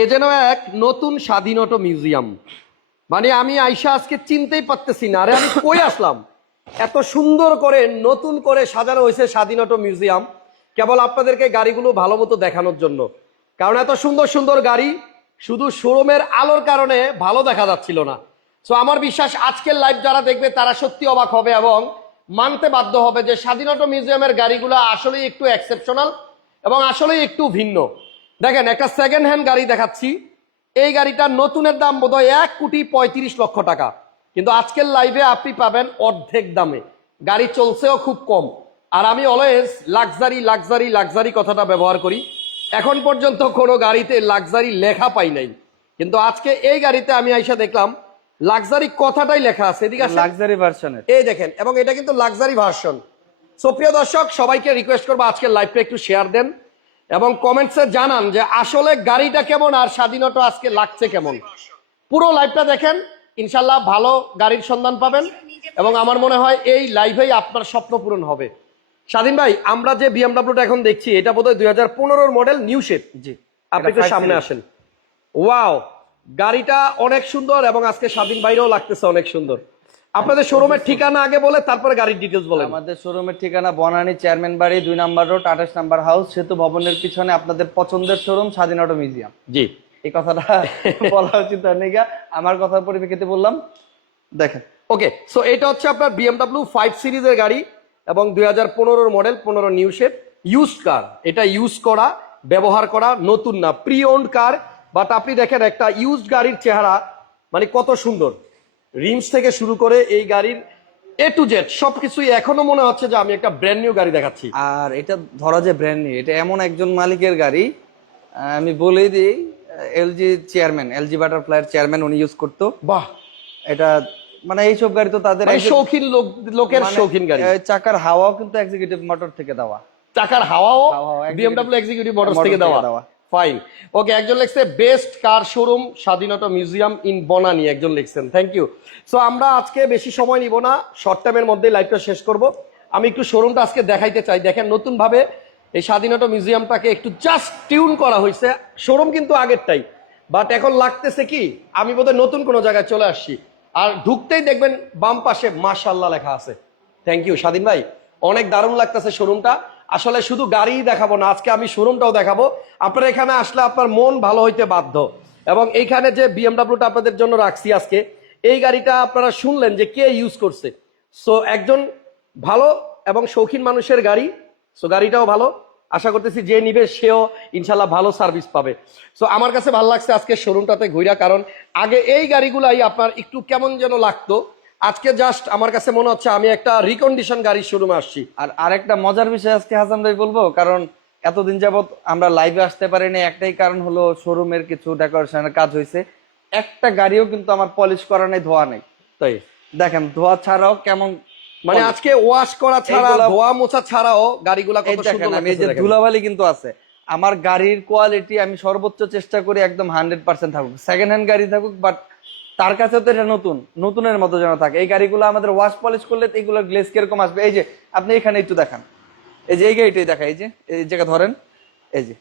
এ যেন এক নতুন স্বাধীনতা মিউজিয়াম। মানে আমি আইসা আজকে চিনতেই পারতেছি না। আরে আমি কই আসলাম? এত সুন্দর করে, নতুন করে সাজানো হয়েছে স্বাধীনতা মিউজিয়াম, কেবল আপনাদেরকে গাড়িগুলো ভালো মতো দেখানোর জন্য। কারণ এত সুন্দর সুন্দর গাড়ি শুধু শোরুমের আলোর কারণে ভালো দেখা যাচ্ছিল না। সো আমার বিশ্বাস আজকের লাইভ যারা দেখবে, তারা সত্যি অবাক হবে এবং মানতে বাধ্য হবে যে স্বাধীনতা মিউজিয়ামের গাড়িগুলো আসলেই একটু এক্সেপশনাল এবং আসলেই একটু ভিন্ন। দেখেন একটা সেকেন্ড হ্যান্ড গাড়ি দেখাচ্ছি। এই গাড়িটার নতুনের দাম বোধহয় এক কোটি পঁয়ত্রিশ লক্ষ টাকা। কিন্তু আজকের লাইভে আপনি পাবেন অর্ধেক দামে। গাড়ি চলছেও খুব কম। আর আমি অলওয়েজ লাক্সারি লাক্সারি লাক্সারি কথাটা ব্যবহার করি। এখন পর্যন্ত কোনো গাড়িতে লাক্সারি লেখা পাই নাই। কিন্তু আজকে এই গাড়িতে আমি আইসা দেখলাম লাক্সারি কথাটাই লেখা আছে। এদিকে। লাক্সারি ভার্সনের এই দেখেন এবং এটা কিন্তু লাক্সারি ভার্সন সো প্রিয় দর্শক সবাইকে রিকোয়েস্ট করব আজকের লাইভটা একটু শেয়ার দেন। এবং কমেন্টসে জানান যে আসলে গাড়িটা কেমন আর স্বাধীনতা আজকে লাগছে কেমন। পুরো লাইভটা দেখেন ইনশাল্লাহ ভালো গাড়ির সন্ধান পাবেন এবং আমার মনে হয় এই লাইভেই আপনার স্বপ্ন পূরণ হবে। স্বাধীন ভাই আমরা যে বিএমডাব্লিউটা এখন দেখছি এটা বোধহয় দুই হাজার মডেল নিউ শেপ জি। আপনি five সামনে আসেন। ওয়াও গাড়িটা অনেক সুন্দর এবং আজকে স্বাধীন বাইরেও লাগতেছে অনেক সুন্দর। আপনাদের শোরুমের ঠিকানা আগে বলে তারপরে গাড়ির ডিটেলস বলেন। আমাদের শোরুমের ঠিকানা বনানী চেয়ারম্যান বাড়ি দুই নাম্বার রোড আঠাশ নাম্বার হাউস সেতু ভবনের পিছনে আপনাদের পছন্দের শোরুম স্বাধীনতা মিউজিয়াম জি। এই কথাটা বলা উচিত হয়নি আমার কথার পরিপ্রেক্ষিতে বললাম দেখেন। ওকে সো এটা হচ্ছে আপনার বিএমডাব্লিউ ফাইভ সিরিজের গাড়ি এবং দুই হাজার পনেরোর মডেল পনেরো নিউ শেপ ইউজ কার এটা ইউজ করা ব্যবহার করা নতুন না প্রি ওন্ড কার বাট আপনি দেখেন একটা ইউজড গাড়ির চেহারা মানে কত সুন্দর। রিমস থেকে শুরু করে এই গাড়ির এ টু জেড সবকিছুই এখনও মনে হচ্ছে যে আমি একটা ব্র্যান্ড নিউ গাড়ি দেখাচ্ছি। আর এটা ধরা যে ব্র্যান্ড নিউ এটা এমন একজন মালিকের গাড়ি আমি বলেই দিই এলজি চেয়ারম্যান এলজি বাটারফ্লাইয়ের চেয়ারম্যান উনি ইউজ করতো। বাহ। এটা মানে এইসব গাড়ি তো তাদের মানে শৌখিন লোক লোকের মানে, শৌখিন গাড়ি। চাকার হাওয়াও কিন্তু এক্সিকিউটিভ মোটর থেকে দেওয়া। চাকার হাওয়াও বিএমডব্লিউ এক্সিকিউটিভ Motors থেকে দেওয়া। ফাইন। ওকে, একজন লিখছে, বেস্ট কার শোরুম, স্বাধীনতা মিউজিয়াম ইন বনানি একজন লিখছেন। থ্যাংক ইউ সো আমরা আজকে বেশি সময় নিব না শর্ট টাইমের মধ্যে লাইভটা শেষ করব। আমি একটু শোরুমটা আজকে দেখাইতে চাই। দেখেন নতুন ভাবে এই স্বাধীনতা মিউজিয়ামটাকে একটু জাস্ট টিউন করা হয়েছে। শোরুম কিন্তু আগেরটাই। বাট এখন লাগতেছে কি, আমি বোধহয় নতুন কোনো জায়গায় চলে আসছি। আর ঢুকতেই দেখবেন, বাম পাশে মাশাল্লাহ লেখা আছে। থ্যাংক ইউ স্বাধীন ভাই। অনেক দারুণ লাগতেছে শোরুমটা আসলে শুধু গাড়িই দেখাবো না, আজকে আমি শোরুমটাও দেখাবো। আপনার এখানে আসলে আপনার মন ভালো হইতে বাধ্য। এবং এইখানে যে বিএমডাব্লিউটা আপনাদের জন্য রাখছি আজকে, এই গাড়িটা আপনারা শুনলেন যে কে ইউজ করছে। সো একজন ভালো এবং শৌখিন মানুষের গাড়ি। সো গাড়িটাও ভালো। আশা করতেছি যে নিবে, সেও ইনশাল্লাহ ভালো সার্ভিস পাবে। সো আমার কাছে ভালো লাগছে আজকে শোরুমটাতে ঘুরা কারণ আগে এই গাড়িগুলাই আপনার একটু কেমন যেন লাগতো। আজকে জাস্ট আমার কাছে মনে হচ্ছে আমি একটা রিকন্ডিশন গাড়ির শোরুমে আসছি। আর আরেকটা মজার বিষয় আজকে হাসান ভাই বলব কারণ এতদিন যাবত আমরা লাইভে আসতে পারিনি একটাই কারণ হলো শোরুমের কিছু ডেকোরেশনের কাজ হয়েছে। একটা গাড়িও কিন্তু আমার পলিশ করা নেই ধোয়া নেই। তাই? দেখেন ধোয়া ছাড়াও কেমন মানে আজকে ওয়াশ করা ছাড়া ধোয়া মোছা ছাড়াও গাড়িগুলা কত সুন্দর আমি যে ধুলাবালি কিন্তু আছে। আমার গাড়ির কোয়ালিটি আমি সর্বোচ্চ চেষ্টা করি একদম হান্ড্রেড পার্সেন্ট থাকুক। সেকেন্ড হ্যান্ড গাড়ি থাকুক বাট তার কাছে তো এটা নতুন নতুনের মতো যেন থাকে। এই গাড়িগুলো আমাদের ওয়াশ পলিশ করলে এইগুলো গ্লেস কীরকম আসবে? এই যে আপনি এখানে একটু দেখান। এই যে এই গাড়িটাই দেখা এই যে এই জায়গা ধরেন এই যে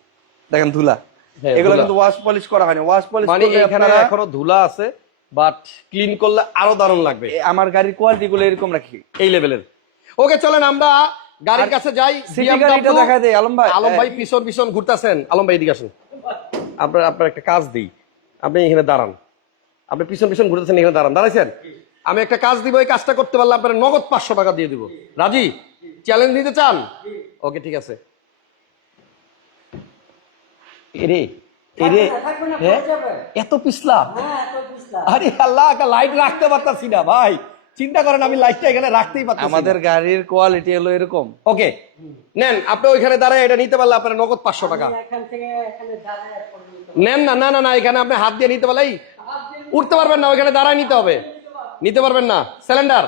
দেখেন ধুলা। হ্যাঁ, এগুলো কিন্তু ওয়াশ পলিশ করা হয়নি। ওয়াশ পলিশ মানে এখানে এখনও ধুলা আছে বাট ক্লিন করলে আরও দারুণ লাগবে। আমার গাড়ির কোয়ালিটি গুলো এরকম রাখি। এই লেভেলের ওকে চলেন আমরা গাড়ির কাছে যাই। গাড়িটা দেখা দেয় আলম ভাই। আলম ভাই পিছন পিছন ঘুরতেছেন। আলম ভাই এদিকে আসুন। আপনার আপনার একটা কাজ দিই। আপনি এখানে দাঁড়ান। আপনি পিছন পিছন ঘুরতেছেন এখানে দাঁড়ান। দাঁড়াইছেন? আমি একটা কাজ দিব এই কাজটা করতে পারলে আপনার নগদ পাঁচশো টাকা দিয়ে দিব। রাজি? চ্যালেঞ্জ নিতে চান? ওকে ঠিক আছে। এরে এরে হ্যাঁ? এত পিছলা? আরে আল্লাহ লাইট রাখতে পারতাছি না ভাই। চিন্তা করেন আমি লাইটটা এখানে রাখতেই পারতাছি না। আমাদের গাড়ির কোয়ালিটি হলো এরকম। ওকে নেন আপনি ওইখানে দাঁড়ায় এটা নিতে পারলে আপনার নগদ পাঁচশো টাকা। এখান থেকে এখানে দাঁড়ায় পর্যন্ত নেন না না না না এখানে আপনি হাত দিয়ে নিতে পারলে উঠতে পারবেন না ওইখানে দাঁড়ায় নিতে হবে। নিতে পারবেন না। সিলিন্ডার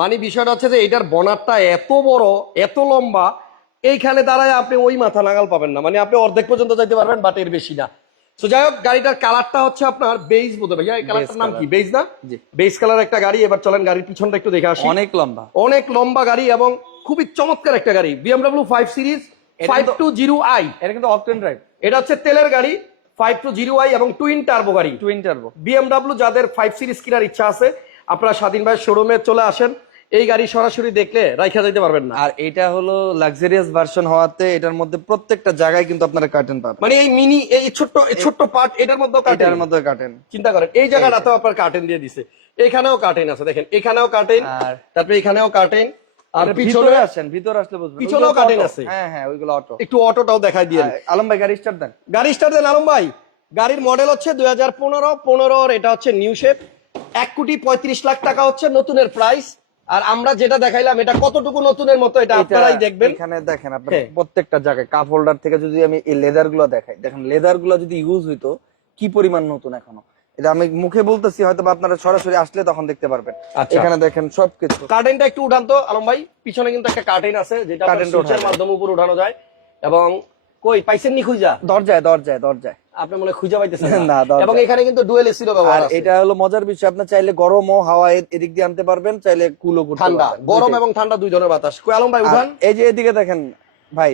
মানে বিষয়টা হচ্ছে যে এটার বনারটা এত বড় এত লম্বা এইখানে দাঁড়ায় আপনি ওই মাথা নাগাল পাবেন না। মানে আপনি অর্ধেক পর্যন্ত যাইতে পারবেন বাট এর বেশি না। তো যাই হোক গাড়িটার কালারটা হচ্ছে আপনার বেজ বোধ ভাইয়া এই কালারটার নাম কি? বেজ না? জি। বেজ কালার একটা গাড়ি। এবার চলেন গাড়ির পিছনটা একটু দেখে আসি। অনেক লম্বা। অনেক লম্বা গাড়ি এবং খুবই চমৎকার একটা গাড়ি। BMW five series five two zero I এটা কিন্তু অকটেন ড্রাইভ এটা হচ্ছে তেলের গাড়ি। ফাইভ টু জিরো আই এবং টুইন টার্বো গাড়ি। Twin turbo. বিএমডাব্লিউ যাদের ফাইভ সিরিজ কেনার ইচ্ছা আছে আপনারা স্বাধীন ভাই শোরুমে চলে আসেন। এই গাড়ি সরাসরি দেখলে রাইখা পারবেন না। আর এটা হলো লাক্সারিয়াস ভার্সন হওয়াতে এটার মধ্যে প্রত্যেকটা জায়গায় কিন্তু আপনারা কার্টেন পাবেন। মানে এই মিনি এই ছোট্ট ছোট্ট পার্ট এটার মধ্যেও এটার কাটেন মধ্যে কার্টেন চিন্তা করেন এই জায়গাটাতেও আপনার কার্টেন দিয়ে দিছে। এখানেও কার্টেন আছে দেখেন এখানেও কাটেন তারপরে এখানেও কার্টেন আর আর পিছনে আসেন ভিতরে আসলে বুঝবেন। পিছনেও ওইগুলো আছে। হ্যাঁ হ্যাঁ ওইগুলো অটো একটু অটোটাও দেখাই দিয়ে আলম ভাই গাড়ি স্টার্ট দেন। গাড়ি স্টার্ট দেন আলম ভাই। গাড়ির মডেল হচ্ছে দুই হাজার পনেরো। পনেরোর এটা হচ্ছে নিউ শেপ এক কোটি পঁয়ত্রিশ লাখ টাকা হচ্ছে নতুনের প্রাইস আর আমরা যেটা দেখাইলাম এটা কতটুকু নতুনের মতো এটা আপনারাই দেখবেন। এখানে দেখেন আপনার হ্যাঁ। প্রত্যেকটা জায়গায় কাপ হোল্ডার থেকে যদি আমি এই লেদারগুলো দেখাই দেখেন লেদারগুলো যদি ইউজ হইতো কি পরিমাণ নতুন এখনও? এটা আমি মুখে বলতেছি হয়তো বা আপনারা সরাসরি আসলে তখন দেখতে পারবেন। আচ্ছা। এখানে দেখেন সবকিছু। কার্টেনটা একটু উঠান তো আলম ভাই। পিছনে কিন্তু একটা কার্টেন আছে যেটা মাধ্যমে উপর উঠানো যায়। এবং কই পাইছেন নি খুঁজা? দরজায় দরজায় দরজায়। আপনি মনে খুঁজে পাইতেছেন না, না এবং এখানে কিন্তু ডুয়েল এসিরও ব্যবহার আছে। এটা হলো মজার বিষয় আপনি চাইলে গরম ও হাওয়া এদিক দিয়ে আনতে পারবেন চাইলে কুলও করতে ঠান্ডা। গরম এবং ঠান্ডা দুই ধরনের বাতাস। কই আলম ভাই উঠান। এই যে এদিকে দেখেন ভাই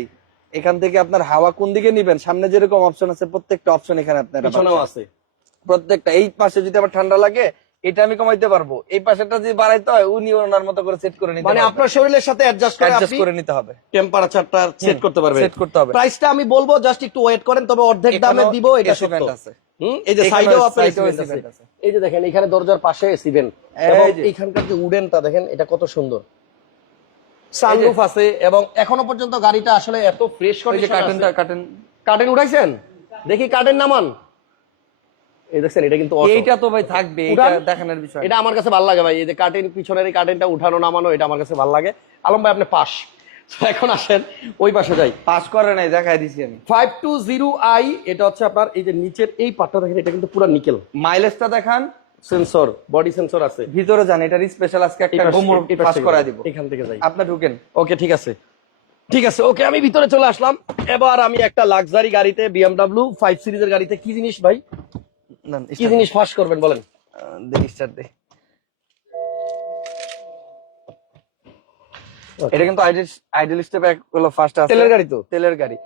এখান থেকে আপনার হাওয়া কোন দিকে নিবেন? সামনে যেরকম অপশন আছে প্রত্যেকটা অপশন এখানে আপনার আছে। প্রত্যেকটা এই পাশে যদি আমার ঠান্ডা লাগে এটা আমি কমাইতে পারব। এই পাশেটা যদি বাড়াইতে হয় উনি ওনার মতো করে সেট করে নিতে মানে আপনার শরীরের সাথে অ্যাডজাস্ট করে অ্যাডজাস্ট করে নিতে হবে। টেম্পারেচারটা সেট করতে পারবেন। সেট করতে হবে। প্রাইসটা আমি বলব জাস্ট একটু ওয়েট করেন তবে অর্ধেক দামে দিব এটা সত্য। আছে। এই যে সাইডেও আপনার। এই যে দেখেন এখানে দরজার পাশে এসি ভেন্ট এবং। এইখানকার যে উডেনটা দেখেন এটা কত সুন্দর। সানরুফ আছে এবং এখনও পর্যন্ত গাড়িটা আসলে এত ফ্রেশ কন্ডিশন কার্টেনটা কার্টেন কার্টেন উঠাইছেন? দেখি কার্টেন নামান। এই দেখছেন এটা কিন্তু এইটা তো ভাই থাকবে এটা উঠান। দেখানোর বিষয় এটা আমার কাছে ভালো লাগে ভাই এই যে কার্টেন পিছনের এই কার্টেনটা উঠানো নামানো এটা আমার কাছে ভালো লাগে। আলম ভাই আপনি পাস। এখন আসেন ওই পাশে যাই। পাস করে নাই দেখাই দিছি আমি। ফাইভ টু জিরো আই এটা হচ্ছে আপনার এই যে নিচের এই পার্টটা দেখেন এটা কিন্তু পুরো নিকেল। মাইলেজটা দেখান। সেন্সর বডি সেন্সর আছে। ভিতরে যান এটার স্পেশাল আজকে একটা পাশে- পাস দিব। এখান থেকে যাই। আপনি ঢুকেন। ওকে ঠিক আছে। ঠিক আছে ওকে আমি ভিতরে চলে আসলাম। এবার আমি একটা লাক্সারি গাড়িতে বিএমডাব্লিউ ফাইভ সিরিজের গাড়িতে কি জিনিস ভাই? কি জিনিস ফাঁস করবেন বলেন। দেখি স্টার্ট দে এটা কিন্তু আইডল স্টেপ হলো ফার্স্ট আছে। তেলের গাড়ি তো। তেলের গাড়ি।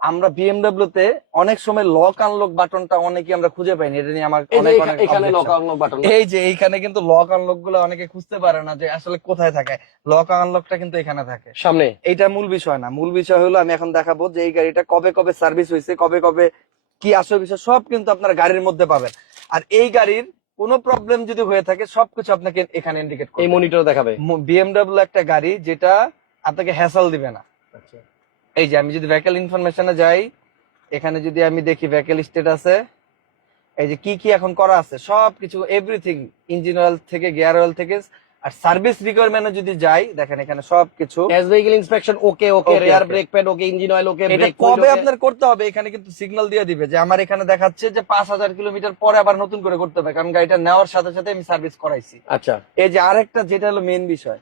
আমরা বিএমডব্লিউ তে অনেক সময় লক আনলক বাটনটা অনেকে আমরা খুঁজে পাইনি। এটা নিয়ে আমার অনেক অনেক এখানে লক আনলক বাটন এই যে এইখানে কিন্তু লক আনলকগুলো অনেকে খুঁজতে পারে না যে আসলে কোথায় থাকে। লক আনলকটা কিন্তু এখানে থাকে। সামনে। এইটা মূল বিষয় না। মূল বিষয় হলো আমি এখন দেখাবো যে এই গাড়িটা কবে কবে সার্ভিস হয়েছে কবে কবে কি আসল বিষয় সব কিন্তু আপনার গাড়ির মধ্যে পাবেন। আর এই গাড়ির কোনো প্রবলেম যদি হয়ে থাকে সবকিছু আপনাকে এখানে ইন্ডিকেট এই মনিটর দেখাবে। বিএমডব্লিউ একটা গাড়ি যেটা আপনাকে হ্যাসল দিবে না। এই যে আমি যদি ভেহিকেল ইনফরমেশনে যাই এখানে যদি আমি দেখি ভেহিকেল স্টেটাসে এই যে কি কি এখন করা আছে সবকিছু এভরিথিং ইঞ্জিন অয়েল থেকে গিয়ার অয়েল থেকে আর সার্ভিস রিকোয়ারমেন্টে যদি যাই দেখেন এখানে সবকিছু। Vehicle inspection okay okay rear brake pad okay engine oil okay এটা ব্রেক কবে আপনার করতে হবে? এখানে কিন্তু সিগন্যাল দিয়ে দিবে যে আমার এখানে দেখাচ্ছে যে পাঁচ হাজার কিলোমিটার পরে আবার নতুন করে করতে হবে কারণ গাড়িটা নেওয়ার সাথে সাথে আমি সার্ভিস করাইছি। আচ্ছা। এই যে আরেকটা যেটা হলো মেন বিষয়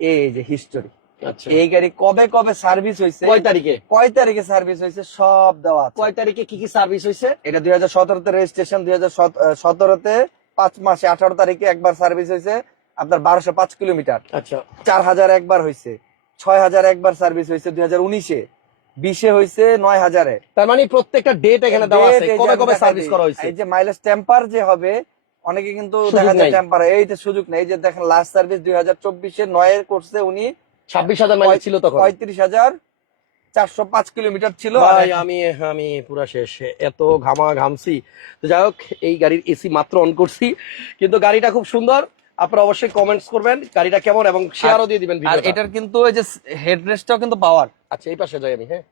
এই যে হিস্টোরি আচ্ছা। এই গাড়ি কবে কবে সার্ভিস হয়েছে কয় তারিখে? কয় তারিখে সার্ভিস হয়েছে সব দেওয়া আছে। কয় তারিখে কি কি সার্ভিস হয়েছে এটা দুই হাজার সতেরোতে রেজিস্ট্রেশন দুই হাজার সতেরোতে পাঁচ মাসে আঠারো তারিখে একবার সার্ভিস হয়েছে আপনার বারোশো পাঁচ কিলোমিটার। আচ্ছা। চার হাজার একবার হয়েছে ছয় হাজার একবার সার্ভিস হয়েছে দুই হাজার উনিশে বিশে হয়েছে নয় হাজারে তার মানে প্রত্যেকটা ডেট এখানে দেওয়া আছে এই যে কবে কবে সার্ভিস করা হয়েছে এই যে মাইলেজ টেম্পার যে হবে অনেকে কিন্তু দেখা যায়। টেম্পার এইটা সুযোগ নেই। যে দেখেন লাস্ট সার্ভিস দুই হাজার চব্বিশে নয় করছে উনি ছাব্বিশ হাজার মাইল ছিল তখন। পঁয়ত্রিশ হাজার চারশো পাঁচ কিলোমিটার ছিল। আমি আমি পুরা শেষ। এত ঘামা ঘামছি তো যাই হোক এই গাড়ির এসি মাত্র অন করছি। কিন্তু গাড়িটা খুব সুন্দর। আপনারা অবশ্যই কমেন্টস করবেন গাড়িটা কেমন এবং শেয়ারও দিয়ে দিবেন আর এটার কিন্তু ওই যে হেডরেস্টটাও কিন্তু পাওয়ার আচ্ছা এই পাশে যাই আমি হ্যাঁ?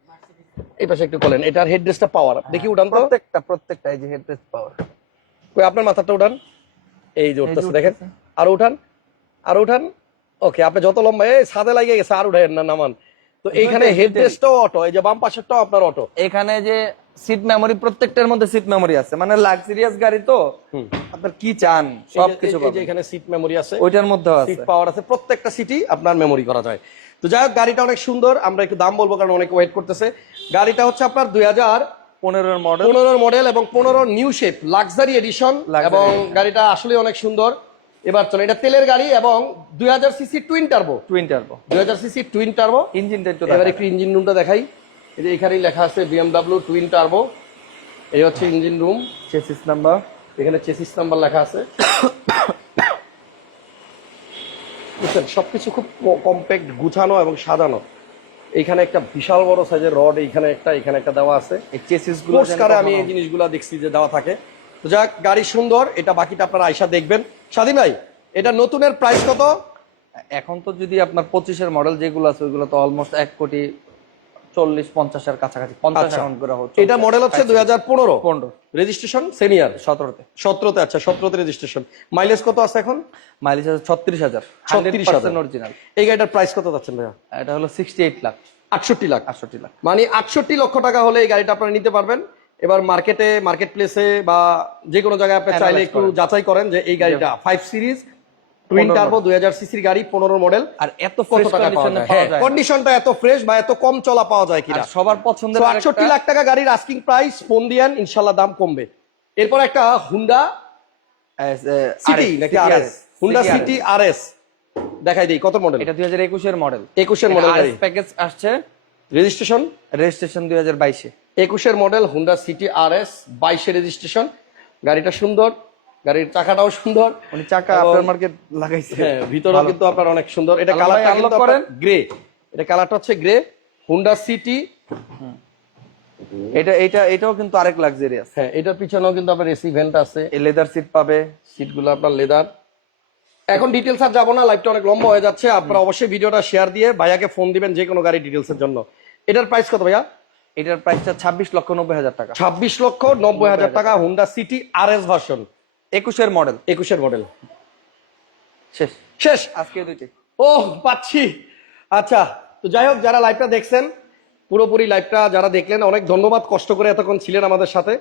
এই পাশে একটু বলেন এটার হেডরেসটা পাওয়ার দেখি উঠান প্রত্যেকটা প্রত্যেকটা এই যে হেডরেস্ট পাওয়ার কই আপনার মাথাটা উঠান এই যে উঠতেছে দেখেন। আর উঠান আর উঠান। ওকে আপনি যত লম্বা এই সাদে লাগিয়ে গেছে আর উঠেন না নামান। তো এইখানে দুইটাই, হেডরেসটাও অটো এই যে বাম পাশেরটাও আপনার অটো এখানে যে সিট মেমোরি প্রত্যেকটার মধ্যে সিট মেমোরি আছে। মানে লাক্সারিয়াস গাড়ি তো আপনার কি চান সবকিছু যে এখানে সিট মেমোরি আছে ওইটার মধ্যে আছে। সিট পাওয়ার আছে প্রত্যেকটা সিটই আপনার মেমোরি করা যায়। তো যাই হোক গাড়িটা অনেক সুন্দর আমরা একটু দাম বলব কারণ অনেক ওয়েট করতেছে। গাড়িটা হচ্ছে আপনার দুই হাজার পনেরোর মডেল পনেরোর মডেল এবং পনেরো নিউ শেপ লাক্সারি এডিশন এবং গাড়িটা আসলে অনেক সুন্দর। এবার চলো এটা তেলের গাড়ি এবং দুই হাজার CC twin turbo twin turbo দুই হাজার সিসি টুইন টার্বো ইঞ্জিনটা একটু এবার একটু ইঞ্জিন রুমটা দেখাই। এই যে এখানেই লেখা আছে বিএমডাব্লিউ টুইন টার্বো এই হচ্ছে ইঞ্জিন রুম চেসিস নাম্বার এখানে চেসিস নাম্বার লেখা আছে। বুঝছেন? সবকিছু খুব কম্প্যাক্ট গুছানো এবং সাজানো। এইখানে একটা বিশাল বড় সাইজের রড এইখানে একটা এখানে একটা দেওয়া আছে। এই চেসিসগুলো স্পোর্টস আমি এই জিনিসগুলো দেখছি যে দেওয়া থাকে। তো যাক গাড়ি সুন্দর এটা বাকিটা আপনারা আইসা দেখবেন। স্বাধীন ভাই এটা নতুনের প্রাইস কত? এখন তো যদি আপনার পঁচিশের মডেল যেগুলো আছে ওইগুলো তো অলমোস্ট এক কোটি চল্লিশ পঞ্চাশের কাছাকাছি পঞ্চাশ আচ্ছা। হচ্ছে এটা মডেল হচ্ছে দুই হাজার পনেরো। পনেরো। Registration senior সতেরোতে। সতেরোতে আচ্ছা সতেরোতে রেজিস্ট্রেশন মাইলেজ কত আছে এখন? মাইলেজ আছে ছত্রিশ হাজার। 36,000 অরিজিনাল এই গাড়িটার প্রাইস কত যাচ্ছেন ভাইয়া? এটা হলো সিক্সটি এইট লাখ আটষট্টি লাখ আটষট্টি লাখ মানে আটষট্টি লক্ষ টাকা হলে এই গাড়িটা আপনারা নিতে পারবেন। এবার মার্কেটে মার্কেট প্লেসে বা যে কোনো জায়গায় আপনি চাইলে একটু যাচাই করেন যে এই গাড়িটা ফাইভ সিরিজ টুইন 15 টার্বো দুই হাজার সিসির গাড়ি পনেরো মডেল আর এত কত টাকা পাওয়া যায়। কন্ডিশনটা এত ফ্রেশ বা এত কম চলা পাওয়া যায় কিনা? সবার পছন্দের তো আটষট্টি লাখ টাকা গাড়ির আস্কিং প্রাইস ফোন দিয়েন ইনশাল্লাহ দাম কমবে। এরপর একটা হুন্ডা সিটি নাকি R S Honda City R S দেখাই দিই কত মডেল এটা দুই হাজার একুশের মডেল একুশের মডেল গাড়ি। প্যাকেজ আসছে। রেজিস্ট্রেশন রেজিস্ট্রেশন দুই হাজার বাইশে। একুশের model Honda City R S বাইশে রেজিস্ট্রেশন গাড়িটা সুন্দর। গাড়ির চাকাটাও সুন্দর। উনি চাকা আফটার মার্কেট লাগাইছে। হ্যাঁ ভিতরেও কিন্তু আপনার অনেক সুন্দর। এটা কালারটা unlock করেন। গ্রে এটা কালারটা হচ্ছে গ্রে হুন্ডা সিটি এটা এটা এটাও কিন্তু আরেক লাক্সারিয়াস হ্যাঁ এটার পিছনেও কিন্তু আপনার এসি ভেন্ট আছে। এই লেদার সিট পাবে। সিটগুলো আপনার লেদার এখন ডিটেলস আর যাব না লাইভটা অনেক লম্বা হয়ে যাচ্ছে। আপনারা অবশ্যই ভিডিওটা শেয়ার দিয়ে ভাইয়াকে ফোন দিবেন যে কোনো গাড়ি ডিটেলস এর জন্য। এটার প্রাইস কত ভাইয়া? এটার প্রাইসটা ছাব্বিশ লক্ষ নব্বই হাজার টাকা। ছাব্বিশ লক্ষ নব্বই হাজার টাকা Honda City R S version একুশের মডেল। একুশের মডেল। শেষ। শেষ। আজকে দুইটি। ও পাচ্ছি। আচ্ছা তো যাই হোক যারা লাইভটা দেখছেন পুরোপুরি লাইভটা যারা দেখলেন অনেক ধন্যবাদ কষ্ট করে এতক্ষণ ছিলেন আমাদের সাথে।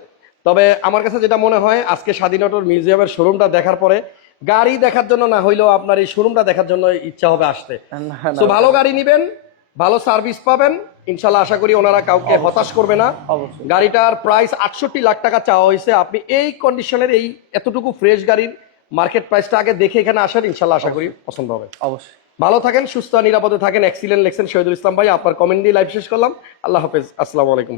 তবে আমার কাছে যেটা মনে হয় আজকে স্বাধীনতর মিউজিয়ামের শোরুমটা দেখার পরে গাড়ি দেখার জন্য না হইলেও আপনার এই শোরুমটা দেখার জন্য ইচ্ছা হবে আসতে। তো ভালো গাড়ি নিবেন ভালো সার্ভিস পাবেন ইনশাল্লাহ আশা করি ওনারা কাউকে হতাশ করবে না। গাড়িটার প্রাইস আটষট্টি লাখ টাকা চাওয়া হয়েছে। আপনি এই কন্ডিশনের এই এতটুকু ফ্রেশ গাড়ির মার্কেট প্রাইসটা আগে দেখে এখানে আসেন ইনশাল্লাহ আশা করি পছন্দ হবে। অবশ্যই। ভালো থাকেন সুস্থ নিরাপদে থাকেন। এক্সিলেন্ট লেখছেন শহীদুল ইসলাম ভাই। আপনার কমেন্ট দিয়ে লাইভ শেষ করলাম। আল্লাহ হাফেজ। আসসালামু আলাইকুম।